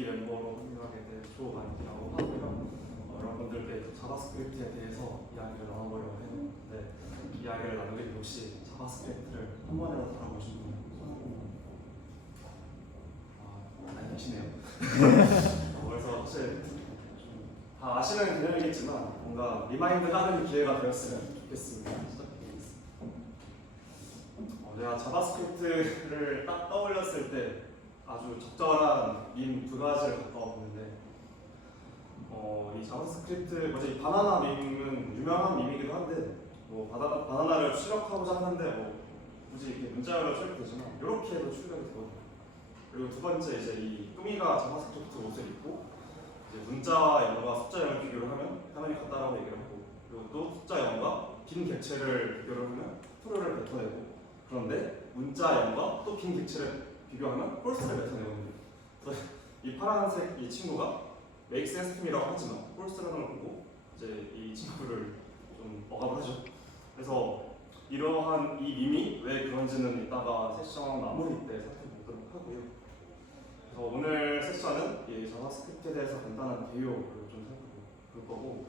2기 멤버로 합류하게 된 조만기라고 하고요. 여러분들께 자바스크립트에 대해서 이야기를 나눠보려고 했는데 이야기를 나누기 혹시 자바스크립트를 한 번이라도 다뤄보신 분 안 계시네요. 그래서 사실 다 아시는 개념이겠지만 뭔가 리마인드 하는 기회가 되었으면 좋겠습니다. 제가 자바스크립트를 딱 떠올렸을 때 아주 적절한 밈 두 가지를 갖다 왔는데 이 자바스크립트 뭐지 이 바나나 밈은 유명한 밈이기도 한데 뭐 바나나를 출력하고자 하는데 뭐 굳이 이렇게 문자열로 출력되지만 이렇게 해도 출력이 되거든요. 그리고 두 번째 이제 이 꾸미가 자바스크립트 옷을 입고 이제 문자 0과 숫자 0을 비교를 하면 화면이 같다라고 얘기를 하고 그리고 또 숫자 0과 빈 객체를 비교를 하면 true를 뱉어내고 그런데 문자 0과 또 빈 객체를 비교하면 false를 뱉어내거든요. 그래서 이 파란색 이 친구가 make sense to me라고 하지만 false라는 걸 보고 이제 이 친구를 좀 억압을 하죠. 그래서 이러한 이 밈이 왜 그런지는 이따가 세션 마무리 때 살펴보도록 하고요. 그래서 오늘 세션은 이 자바스크립트에 대해서 간단한 개요를 좀 살펴볼 거고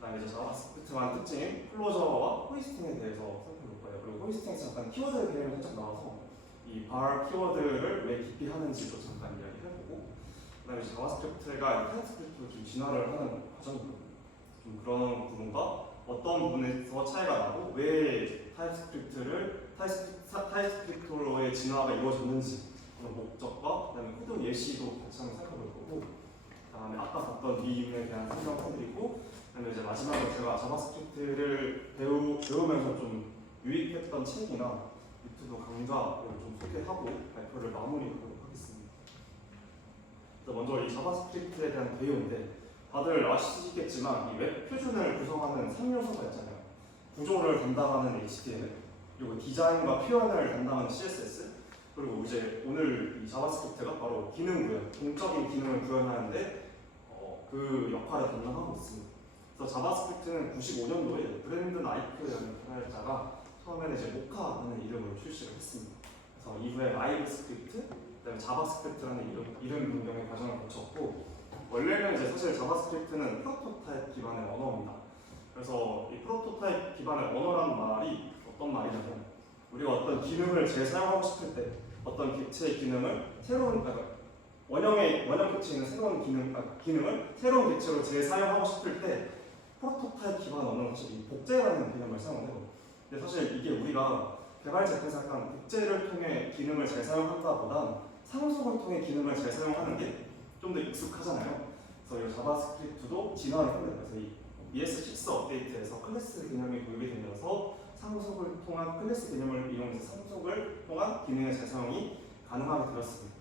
그다음에 이제 자바스크립트만 특징인 클로저와 호이스팅에 대해서 살펴볼 거예요. 그리고 호이스팅에서 잠깐 키워드 개념이 살짝 나와서 이 bar 키워드를 왜 깊이 하는지도 잠깐 이야기를 해보고 그다음에 자바스크립트가 타입스크립트로 좀 진화를 하는 과정이거든요. 좀 그런 부분과 어떤 부분에서 차이가 나고 왜 타입스크립트로의 진화가 이루어졌는지 그런 목적과 그다음에 코드 예시도 같이 한번 살펴볼 거고 그다음에 아까 봤던 밈에 대한 설명해드리고 그다음에 이제 마지막으로 제가 자바스크립트를 배우면서 좀 유익했던 책이나 유튜브 강좌를 좀 소개하고 발표를 마무리하도록 하겠습니다. 먼저 이 자바스크립트에 대한 개요인데 다들 아시겠지만 이 웹 표준을 구성하는 3요소가 있잖아요. 구조를 담당하는 HTML, 그리고 디자인과 표현을 담당하는 CSS, 그리고 이제 오늘 이 자바스크립트가 바로 기능 구현, 공적인 기능을 구현하는데 그 역할을 담당하고 있습니다. 그래서 자바스크립트는 95년도에 브랜든 아이크라는 개발자가 처음에는 이제 모카라는 이름으로 출시를 했습니다. 그래서 이후에 라이브 스크립트, 그다음에 자바스크립트라는 이름 변경의 과정을 거쳤고 원래는 이제 사실 자바스크립트는 프로토타입 기반의 언어입니다. 그래서 이 프로토타입 기반의 언어라는 말이 어떤 말이냐면 우리가 어떤 기능을 재사용하고 싶을 때 어떤 객체의 기능을 원형 객체에 있는 새로운 기능을 새로운 객체로 재사용하고 싶을 때 프로토타입 기반 언어는 사실 이 복제라는 개념을 사용해요. 근데 사실 이게 우리가 개발자께서 약간 복제를 통해 기능을 재사용한다보단 상속을 통해 기능을 재사용하는 게 좀 더 익숙하잖아요. 그래서 이 자바스크립트도 진화를 합니다. 그래서 이 ES6 업데이트에서 클래스 개념이 도입이 되면서 상속을 통한 클래스 개념을 이용해서 상속을 통한 기능의 재사용이 가능하게 되었습니다.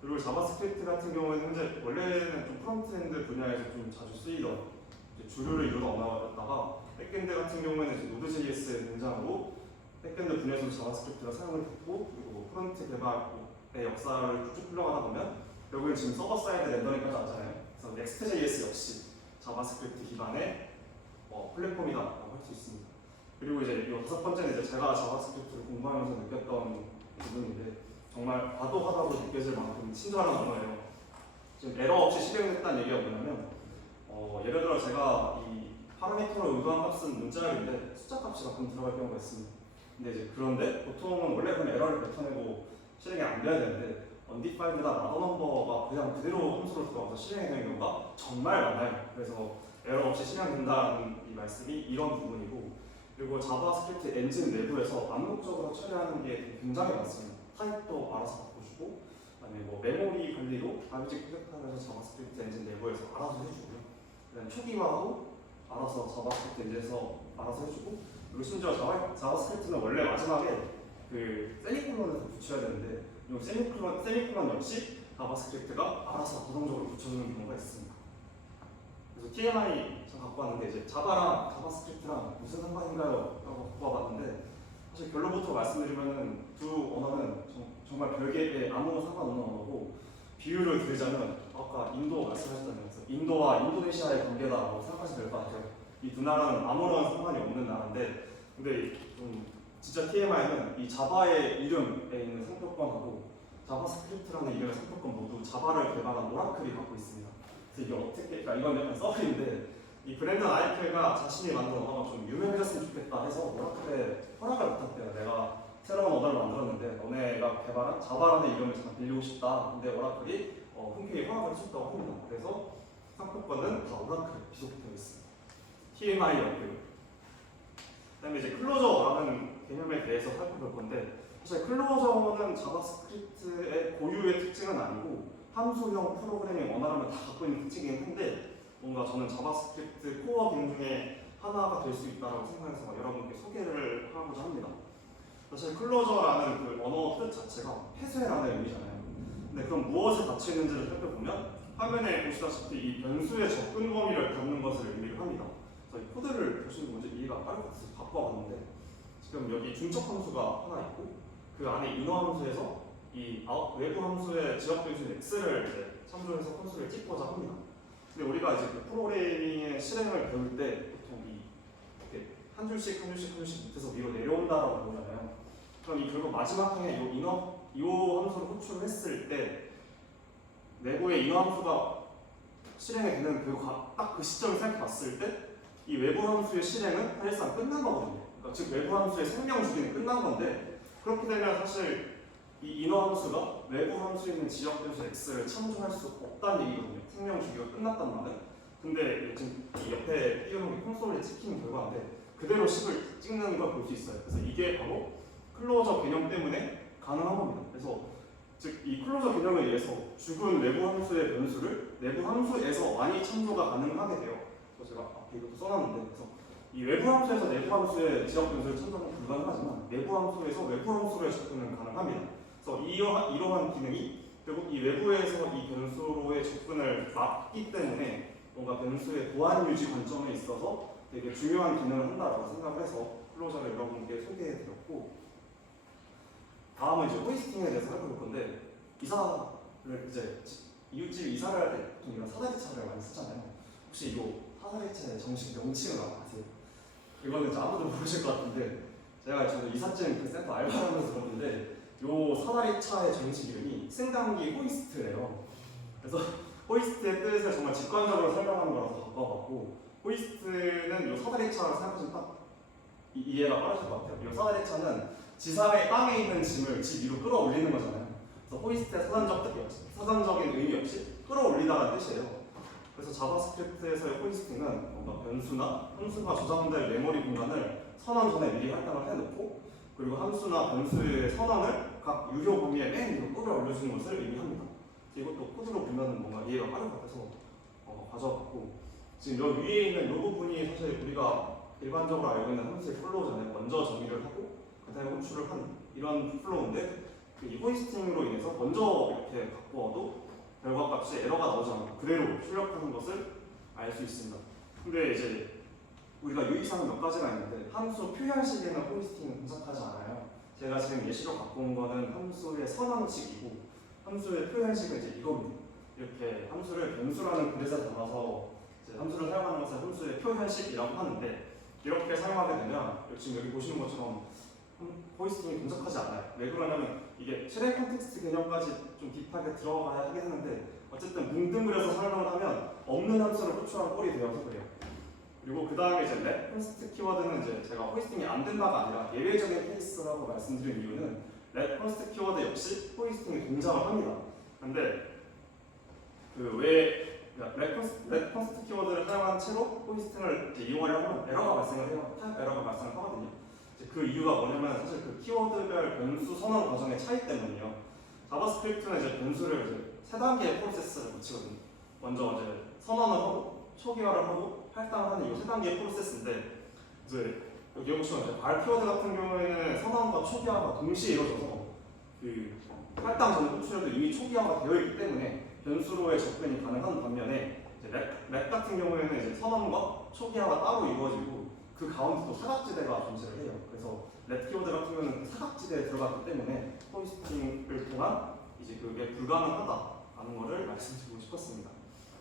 그리고 자바스크립트 같은 경우에는 현재 원래는 좀 프론트엔드 분야에서 좀 자주 쓰이던 주류를 이루던 언어였다가 백엔드 같은 경우에는 이제 노드.js의 등장으로 백엔드 분야에서 자바스크립트가 사용을 됐고 그리고 프론트 개발의 역사를 쭉 흘러가다 보면 결국엔 지금 서버 사이드 렌더링까지 왔잖아요. 그래서 Next.js 역시 자바스크립트 기반의 플랫폼이다라고 할 수 있습니다. 그리고 이제 이 다섯 번째는 이제 제가 자바스크립트를 공부하면서 느꼈던 부분인데 정말 과도하다고 느껴질 만큼 친절한 언어예요. 지금 에러 없이 실행됐다는 얘기가 뭐냐면 예를 들어 제가 이 파라미터로 의도한 값은 문자열인데 숫자 값이 가끔 들어갈 경우가 있습니다. 근데 이제 그런데 보통은 원래 그럼 에러를 뱉어내고 실행이 안 돼야 되는데 undefined나 mother number가 그냥 그대로 함수로 들어가서 실행이 되는 경우가 정말 많아요. 그래서 에러 없이 실행된다는 이 말씀이 이런 부분이고 그리고 자바스크립트 엔진 내부에서 암묵적으로 처리하는 게 굉장히 많습니다. 타입도 알아서 바꿔주고 그다음에 뭐 메모리 관리도 가비직 프로젝터에서 자바스크립트 엔진 내부에서 알아서 해주고요. 그다음에 초기화도 알아서 자바스크립트 엔진에서 알아서 해주고 그리고 심지어 자바스크립트는 원래 마지막에 그 세미콜론을 붙여야 되는데 이 세미콜론 역시 자바스크립트가 알아서 자동적으로 붙여주는 경우가 있습니다. 그래서 TMI 저 갖고 왔는데 이제 자바랑 자바스크립트랑 무슨 상관인가요? 라고 갖고 와봤는데 사실 결론부터 말씀드리면 두 언어는 정말 별개의 아무 상관없는 언어고 비유를 드리자면 아까 인도 말씀하셨다면서 인도와 인도네시아의 관계다라고 생각하시면 될 것 같아요. 이 두 나라는 아무런 상관이 없는 나라인데 근데 좀 진짜 TMI는 이 자바의 이름에 있는 상표권하고 자바스크립트라는 이름의 상표권 모두 자바를 개발한 오라클이 갖고 있습니다. 그래서 이게 어떻게, 그러니까 이건 약간 서브인데 이 브랜든 아이클가 자신이 만든 언어가 좀 유명해졌으면 좋겠다 해서 오라클에 허락을 부탁해요. 내가 새로운 언어를 만들었는데 너네가 개발한 자바라는 이름을 잠깐 빌리고 싶다. 근데 오라클이 흔쾌히 허락을 해줬다고 합니다. 그래서 상표권은 다 오라클에 비속되어 있습니다. TMI였고요. 그다음에 이제 클로저라는 개념에 대해서 살펴볼 건데 사실 클로저는 자바스크립트의 고유의 특징은 아니고 함수형 프로그래밍 언어라면 다 갖고 있는 특징이긴 한데 뭔가 저는 자바스크립트 코어 기능 중에 하나가 될 수 있다고 생각해서 여러분께 소개를 하고자 합니다. 사실 클로저라는 그 언어 뜻 자체가 폐쇄라는 의미잖아요. 근데 그럼 무엇에 닫혀 있는지를 살펴보면 화면에 보시다시피 이 변수의 접근 범위를 닫는 것을 의미를 합니다. 그래서 이 코드를 보시면 먼저 이해가 빠를 것 같아서 바꿔봤는데 지금 여기 중첩 함수가 하나 있고 그 안에 인어 함수에서 이 외부 함수의 지역 변수 x를 이제 참조해서 함수를 찍고자 합니다. 근데 우리가 이제 그 프로그래밍의 실행을 배울 때 보통 이렇게 한 줄씩 한 줄씩 한 줄씩 밑에서 위로 내려온다라고 보잖아요. 그럼 이 결국 마지막 행에 이 함수를 호출을 했을 때 내부의 인어 함수가 실행이 되는 딱 그 시점을 생각해봤을 때 이 외부 함수의 실행은 사실상 끝난 거거든요. 그러니까 즉 외부 함수의 생명 주기는 끝난 건데 그렇게 되면 사실 이 인어 함수가 외부 함수에 있는 지역 변수 x를 참조할 수 없다는 얘기거든요. 생명 주기가 끝났단 말은. 근데 지금 이 옆에 띄워놓은 게 콘솔에 찍힌 결과인데 그대로 식을 찍는 걸 볼 수 있어요. 그래서 이게 바로 클로저 개념 때문에 가능한 겁니다. 그래서 즉 이 클로저 개념에 의해서 죽은 외부 함수의 변수를 내부 함수에서 많이 참조가 가능하게 돼요. 그래서 제가 앞에 이것도 써놨는데 그래서 이 외부 함수에서 내부 함수의 지역 변수를 참조는 불가능하지만 내부 함수에서 외부 함수로의 접근은 가능합니다. 그래서 이러한 기능이 결국 이 외부에서 이 변수로의 접근을 막기 때문에 뭔가 변수의 보안 유지 관점에 있어서 되게 중요한 기능을 한다라고 생각을 해서 클로저를 여러분께 소개해드렸고 다음은 이제 호이스팅에 대해서 살펴볼 건데 이사를 이제 이웃집 이사를 할 때 보통 이런 사다리차를 많이 쓰잖아요. 혹시 이 사다리차의 정식 명칭을 아세요? 이거는 이제 아무도 모르실 것 같은데 제가 저도 이삿짐 그 센터 알바하면서 들었는데 요 사다리차의 정식 이름이 승강기 호이스트래요. 그래서 호이스트의 뜻을 정말 직관적으로 설명하는 거라서 바꿔봤고 호이스트는 요 사다리차를 생각하시면 딱 이해가 빠르실 것 같아요. 요 사다리차는 지상의 땅에 있는 짐을 집 위로 끌어올리는 거잖아요. 그래서 호이스트의 사전적인 의미 없이 끌어올리다라는 뜻이에요. 그래서 자바스크립트에서의 호이스팅은 뭔가 변수나 함수가 저장될 메모리 공간을 선언 전에 미리 할당을 해놓고 그리고 함수나 변수의 선언을 각 유효 범위에 맨 위로 끌어올려주는 것을 의미합니다. 이것도 코드로 보면 뭔가 이해가 빠를 것 같아서 가져왔고 지금 여기 위에 있는 이 부분이 사실 우리가 일반적으로 알고 있는 함수의 플로우잖아요. 먼저 정의를 하고 그 다음에 호출을 하는 이런 플로우인데 이 호이스팅으로 인해서 먼저 이렇게 바꾸어도 결과값이 에러가 나오지 않고 그대로 출력하는 것을 알 수 있습니다. 근데 이제 우리가 유의사항 몇 가지가 있는데 함수 표현식에는 호이스팅은 동작하지 않아요. 제가 지금 예시로 갖고 온 거는 함수의 선언식이고 함수의 표현식은 이제 이겁니다. 이렇게 함수를 변수라는 그릇에 담아서 이제 함수를 사용하는 것을 함수의 표현식이라고 하는데 이렇게 사용하게 되면 지금 여기 보시는 것처럼 호이스팅이 동작하지 않아요. 왜 그러냐면 이게 실행 컨텍스트 개념까지 좀 딥하게 들어가야 하긴 하는데 어쨌든 뭉뚱그려서 설명을 하면 없는 함수를 호출한 꼴이 되어서 그래요. 그리고 그 다음에 이제 렛 컨스트 키워드는 이제 제가 호이스팅이 안 된다가 아니라 예외적인 케이스라고 말씀드린 이유는 렛 컨스트 키워드 역시 호이스팅이 동작을 합니다. 근데 렛 컨스트 키워드를 사용한 채로 호이스팅을 이용하려고 하면 에러가 발생을 해요. 타입 에러가 발생을 하거든요. 그 이유가 뭐냐면 사실 그 키워드별 변수 선언 과정의 차이 때문이에요. 자바스크립트는 이제 변수를 이제 세 단계의 프로세스를 거치거든요. 먼저 이제 선언을 하고 초기화를 하고 할당을 하는 이 세 단계의 프로세스인데 이제 여기 보시면 이제 발 키워드 같은 경우에는 선언과 초기화가 동시에 이루어져서 그 할당 전 호출에도 이미 초기화가 되어 있기 때문에 변수로의 접근이 가능한 반면에 이제 랩 같은 경우에는 이제 선언과 초기화가 따로 이루어지고 그 가운데도 사각지대가 존재를 해요. 그래서 렛 키워드 같은 경우는 사각지대에 들어갔기 때문에 호이스팅을 통한 이제 그게 불가능하다라는 거를 말씀드리고 싶었습니다.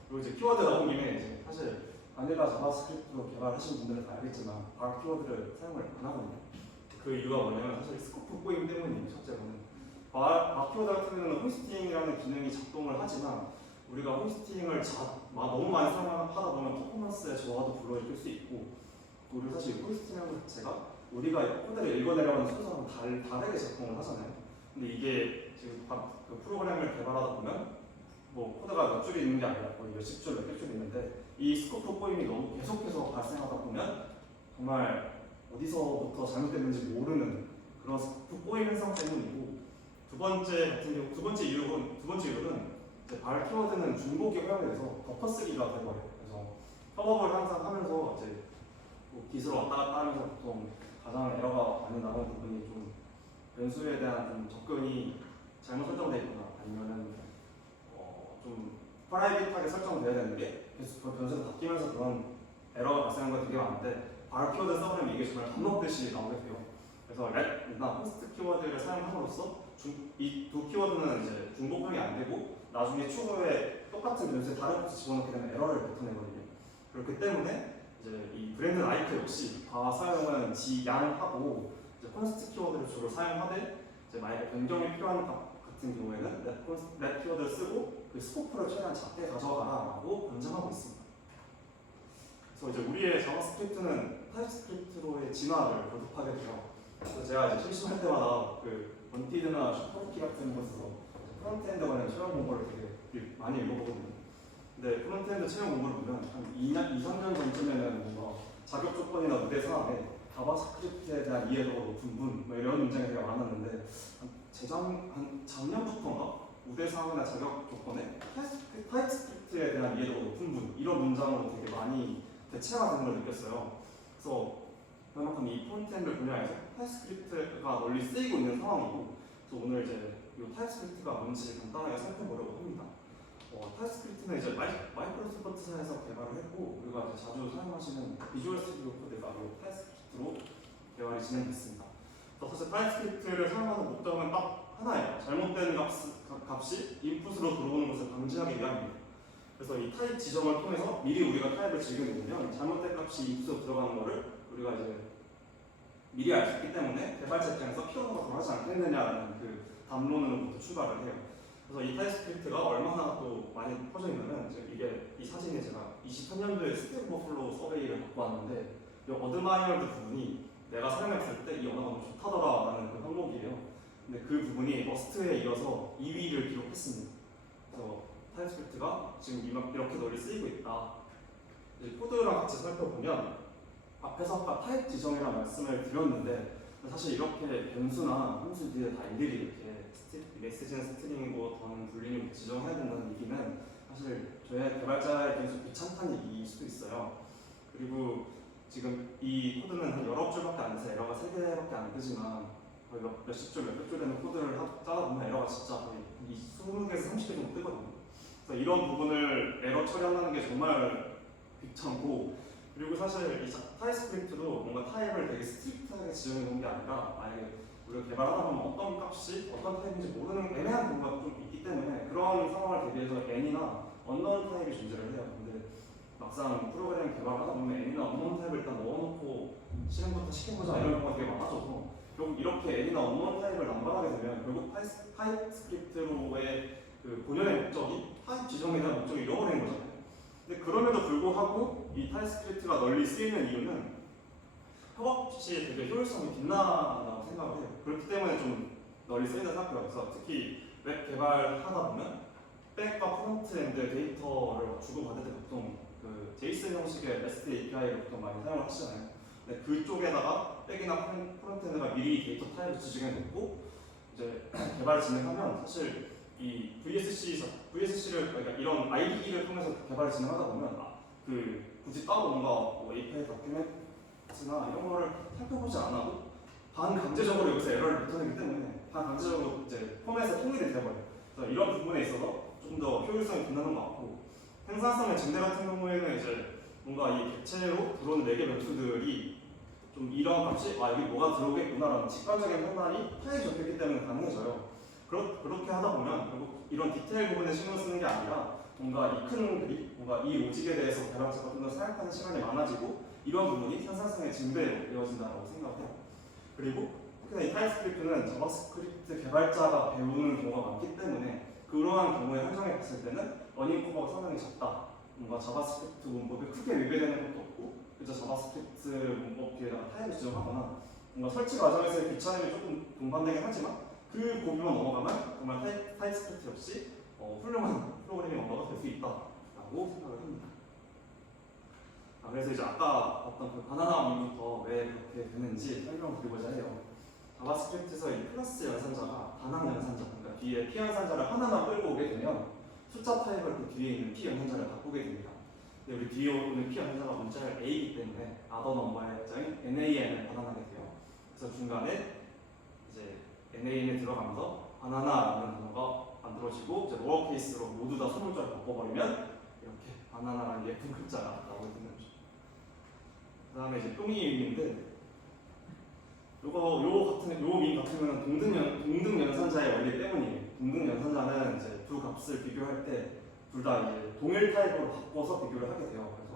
그리고 이제 키워드 나온 김에 이제 사실 바닐라 자바스크립트로 개발하신 분들은 다 알겠지만 발 키워드를 사용을 안 하거든요. 그 이유가 뭐냐면 사실 스코프 꼬임 때문이에요. 첫째로는 바퀴워드 같은 경우는 호스팅이라는 기능이 작동을 하지만 우리가 호스팅을 너무 많이 사용하다 보면 퍼포먼스에 저하도 불러일으킬 수 있고, 그리고 사실 호스팅이라는 것 자체가 우리가 코드를 읽어내려는 순서랑 다르게 작동을 하잖아요. 근데 이게 지금 그 프로그램을 개발하다 보면 뭐 코드가 몇 줄이 있는 게 아니라 거의 몇십 줄, 몇백 줄 있는데 이 스코프 꼬임이 너무 계속해서 발생하다 보면 정말 어디서부터 잘못됐는지 모르는 그런 스코프 꼬임 현상 때문이고, 두 번째 이유는 이제 발 키워드는 중복이 허용이 돼서 덮어쓰기가 되버려요. 그래서 협업을 항상 하면서 이제 뭐 기술 왔다 갔다 하면서 보통 가장 에러가 많이 나오는 부분이 좀 변수에 대한 좀 접근이 잘못 설정되어 있거나 아니면은 좀 프라이빗하게 설정돼야 되는 게 변수가 바뀌면서 그런 에러가 발생하는 거 되게 많은데, 발 키워드 써보면 이게 정말 밥 먹듯이 나오게 돼요. 그래서 렛나 호스트 키워드를 사용함으로써 이 두 키워드는 이제 중복형이 안 되고 나중에 추후에 똑같은 변수에 다른 것을 집어넣게 되면 에러를 뱉어내거든요. 그렇기 때문에 이제 이 브랜드 라이트 역시 다 사용은 지양하고 이제 콘스트 키워드를 주로 사용하되, 이제 만약에 변경이 필요한 값 같은 경우에는 렛 키워드를 쓰고 그 스코프를 최대한 작게 가져가라라고 권장하고 있습니다. 그래서 이제 우리의 자바스크립트는 타입스크립트로의 진화를 거듭하게 돼요. 그래서 제가 이제 심심할 때마다 그 원티드나 슈퍼키 같은 곳에서 프론트엔드 관련 체험 공부를 되게 많이 읽어보거든요. 근데 프론트엔드 체험 공부를 보면 한 2, 3년 전쯤에는 뭔가 자격 조건이나 무대 사항에 자바스크립트에 대한 이해도가 높은 분 뭐 이런 문장이 되게 많았는데, 한 작년부터인가 무대 사항이나 자격 조건에 타입스크립트에 대한 이해도가 높은 분 이런 문장으로 되게 많이 대체가 되는 걸 느꼈어요. 그래서 그만큼 이 프론트엔드 분야에서 타입스크립트가 널리 쓰이고 있는 상황이고, 그래서 오늘 이제 이 타입스크립트가 뭔지 간단하게 살펴보려고 합니다. 타입스크립트는 이제 마이크로소프트사에서 개발을 했고, 우리가 이제 자주 사용하시는 비주얼 스튜디오 코드가 이 타입스크립트로 개발이 진행됐습니다. 사실 타입스크립트를 사용하는 목적은 딱 하나예요. 잘못된 값이 인풋으로 들어오는 것을 방지하기 위함입니다. 그래서 이 타입 지정을 통해서 미리 우리가 타입을 즐겨놓으면 잘못된 값이 인풋으로 들어가는 것을 우리가 이제 미리 알 수 있기 때문에 개발자 입장에서 필요가 덜하지 않겠느냐라는 그 담론으로부터 출발을 해요. 그래서 이 타입스크립트가 얼마나 또 많이 퍼져 있냐면, 이게 이 사진이 제가 23년도에 스텝 오버플로우 서베이를 갖고 왔는데, 이 어드마이어드 부분이 내가 사용했을 때 이 언어가 너무 좋다더라라는 그 항목이에요. 근데 그 부분이 러스트에 이어서 2위를 기록했습니다. 그래서 타입스크립트가 지금 이렇게 널리 쓰이고 있다. 이제 코드랑 같이 살펴보면 앞에서 아까 타입 지정이라는 말씀을 드렸는데, 사실 이렇게 변수나 함수 뒤에 다 일일이 이렇게 메시지는 스트링이고 더는 불리는 지정해야 된다는 얘기는 사실 저희 개발자에 대해서 귀찮다는 얘기일 수도 있어요. 그리고 지금 이 코드는 한 19줄밖에 안 돼서 에러가 3개밖에 안 되지만 거의 몇십 줄, 몇백 줄 되는 코드를 짜다 보면 에러가 진짜 거의 20개에서 30개 정도 뜨거든요. 그래서 이런 부분을 에러 처리한다는 게 정말 귀찮고, 그리고 사실 이 타입스크립트도 뭔가 타입을 되게 스트릭트하게 지정해 놓은 게 아니라, 만약에 우리가 개발하다 보면 어떤 값이 어떤 타입인지 모르는 애매한 경우가 좀 있기 때문에 그런 상황을 대비해서 n이나 언노운 타입이 존재를 해요. 근데 막상 프로그램 개발하다 보면 n이나 언노운 타입을 일단 넣어놓고 실행부터 시켜보자 이런 경우가 되게 많아져서, 결국 이렇게 n이나 언노운 타입을 남발하게 되면 결국 타입스크립트로의 그 본연의 목적이 타입 지정에 대한 목적이 잃어버리는 거잖아요. 근데 그럼에도 불구하고 이 타입스크립트가 널리 쓰이는 이유는 협업 시 되게 효율성이 빛나다고 생각을 해요. 그렇기 때문에 좀 널리 쓰인다고 생각해요. 그래서 특히 웹 개발하다 보면 백과 프론트엔드 데이터를 주고받을 때 보통 그 제이슨 형식의 REST API를 보통 많이 사용을 하시잖아요. 근데 그쪽에다가 백이나 프론트엔드가 미리 데이터 타입을 지정해 놓고 이제 개발을 진행하면, 사실 이 VSC를 그러니까 이런 IDE를 통해서 개발을 진행하다 보면 굳이 따로 뭔가 뭐 API 다큐멘트나 이런 거를 살펴보지 않아도 반강제적으로 여기서 에러를 뱉어내기 때문에 반강제적으로 이제 포맷에 통일이 되어버려요. 그래서 이런 부분에 있어서 좀 더 효율성이 빛나는 것 같고, 생산성의 증대 같은 경우에는 이제 뭔가 이 객체로 들어오는 4개 변수들이 좀 이런 값이 여기 뭐가 들어오겠구나라는 직관적인 판단이 타입이 적혀있기 때문에 가능해져요. 그렇게 하다 보면 결국 이런 디테일 부분에 신경 쓰는 게 아니라 뭔가 이 큰 그림, 뭔가 이 로직에 대해서 개발자가 좀 더 생각하는 시간이 많아지고 이런 부분이 생산성의 증대로 이어진다고 생각해요. 그리고 특히나 이 타입스크립트는 자바스크립트 개발자가 배우는 경우가 많기 때문에 그러한 경우에 한정해 봤을 때는 러닝 커버가 상당히 작다. 뭔가 자바스크립트 문법이 크게 위배되는 것도 없고, 그저 자바스크립트 문법 뒤에다가 타입을 지정하거나 뭔가 설치 과정에서의 귀찮음이 조금 동반되긴 하지만 그 고비만 넘어가면 정말 타입스크립트 역시 훌륭한 프로그래밍 언어가 될 수 있다라고 생각을 합니다. 그래서 이제 아까 봤던 그 바나나 밈부터 왜 그렇게 되는지 설명을 드리고자 해요. 자바스크립트에서 이 클래스 연산자가 단항 연산자, 그러니까 뒤에 P 연산자를 하나만 끌고 오게 되면 숫자 타입을 그 뒤에 있는 P 연산자를 바꾸게 됩니다. 근데 우리 뒤에 오는 P 연산자가 문자열 A이기 때문에 other number의 입장인 NaN을 받아나게 돼요. 그래서 중간에 이제 NaN에 들어가면서 바나나라는 단어가 만들어지고 이제 로어케이스로 모두 다 소문자를 바꿔버리면 이렇게 바나나라는 예쁜 글자가 나오게 되는 거죠. 그 다음에 이제 뿅이인데 요 밈 같은 경우는 동등 연산자의 원리 때문이에요. 동등 연산자는 이제 두 값을 비교할 때 둘 다 이제 동일 타입으로 바꿔서 비교를 하게 돼요. 그래서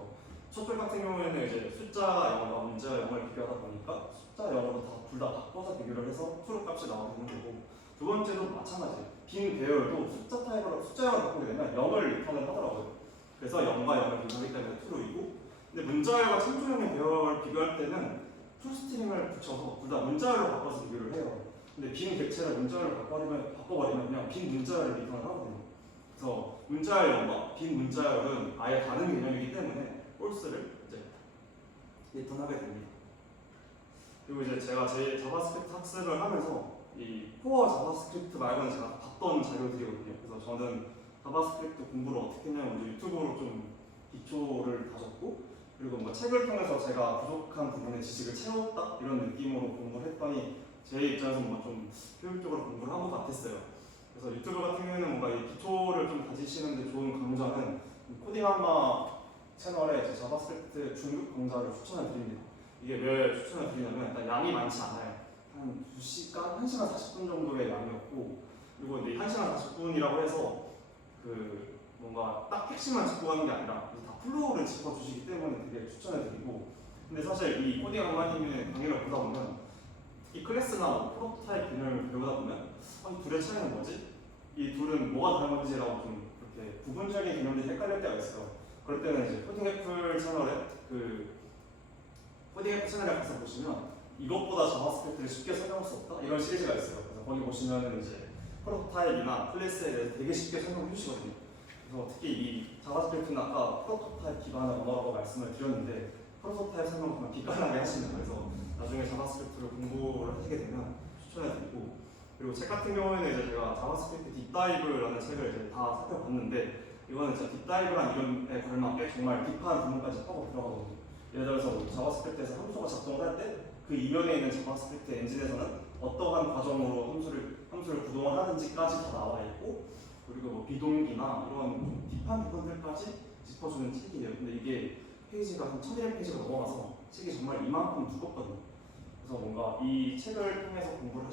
첫 줄 같은 경우에는 이제 숫자 0과 문자 0을 비교하다 보니까 숫자 0으로 둘 다 바꿔서 비교를 해서 true 값이 나오게 되는 거고, 두 번째도 마찬가지예요. 빈 배열도 숫자 타입으로 숫자 0을 바꾸게 되면 0을 리턴을 하더라고요. 그래서 0과 0을 비교하기 때문에 true이고, 근데 문자열과 참조형의 배열을 비교할 때는 풀스트링을 붙여서 둘 다 문자열로 바꿔서 비교를 해요. 근데 빈 객체를 문자열로 바꿔버리면 그냥 빈 문자열을 리턴을 하거든요. 그래서 문자열 0과 빈 문자열은 아예 다른 개념이기 때문에 false를 이제 리턴하게 됩니다. 그리고 이제 제가 제 자바스크립트 학습을 하면서 이 코어 자바스크립트 말고는 제가 봤던 자료들이거든요. 그래서 저는 자바스크립트 공부를 어떻게 했냐면 유튜브로 좀 기초를 다졌고, 그리고 뭐 책을 통해서 제가 부족한 부분의 지식을 채웠다 이런 느낌으로 공부를 했더니 제 입장에서 뭔가 좀 효율적으로 공부를 한 것 같았어요. 그래서 유튜브 같은 경우에는 뭔가 이 기초를 좀 다지시는데 좋은 강좌는 코딩한마 채널에 제 자바스크립트 중급 강좌를 추천을 드립니다. 이게 왜 추천을 드리냐면 일단 양이 많지 않아요. 한 2시간, 1시간 40분 정도의 양이었고, 그리고 근데 1시간 40분이라고 해서 그 뭔가 딱 핵심만 짚고 가는 게 아니라 다 플로우를 짚어주시기 때문에 되게 추천을 드리고, 근데 사실 이 코딩 악마님의 강의를 보다 보면 이 클래스나 뭐 프로토타입 개념을 배우다 보면 아니 둘의 차이는 뭐지? 이 둘은 뭐가 다른 건지라고 좀 이렇게 부분적인 개념들이 헷갈릴 때가 있어요. 그럴 때는 이제 코딩 애플 채널에 가서 보시면 이것보다 자바스크립트를 쉽게 설명할 수 없다 이런 시리즈가 있어요. 그래서 거기 보시면은 이제 프로토타입이나 클래스에 대해서 되게 쉽게 설명해 주시거든요. 그래서 특히 이 자바스크립트는 아까 프로토타입 기반의 언어라고 말씀을 드렸는데 프로토타입 설명 정말 기깔나게 하시는, 그래서 나중에 자바스크립트를 공부를 하시게 되면 추천해 드리고, 그리고 책 같은 경우에는 이제 제가 자바스크립트 딥다이브라는 책을 이제 다 살펴봤는데, 이거는 진짜 딥다이브란 이름에 걸맞게 정말 딥한 부분까지 파고 들어가거든요. 예를 들어서 자바스크립트에서 함수가 작동을 할 때 그 이면에 있는 자바스크립트 엔진에서는 어떠한 과정으로 함수를 구동을 하는지까지 다 나와 있고, 그리고 뭐 비동기나 이런 딥한 부분들까지 짚어주는 책이에요. 근데 이게 페이지가 한 1200페이지가 넘어가서 책이 정말 이만큼 두껍거든요. 그래서 뭔가 이 책을 통해서 공부를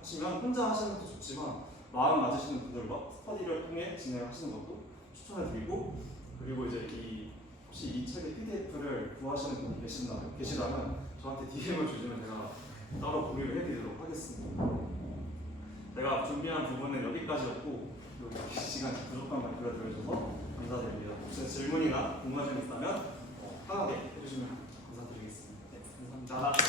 하시면 혼자 하시는 것도 좋지만 마음 맞으시는 분들과 스터디를 통해 진행하시는 것도 추천을 드리고, 그리고 이제 혹시 이 책의 PDF를 구하시는 분이 계시다면 저한테 DM을 주시면 제가 따로 공유를 해드리도록 하겠습니다. 제가 준비한 부분은 여기까지였고, 그리고 시간 부족한 말씀을 들어주셔서 감사드립니다. 혹시 질문이나 궁금한 점 있다면 편하게 해주시면 감사드리겠습니다. 네, 감사합니다.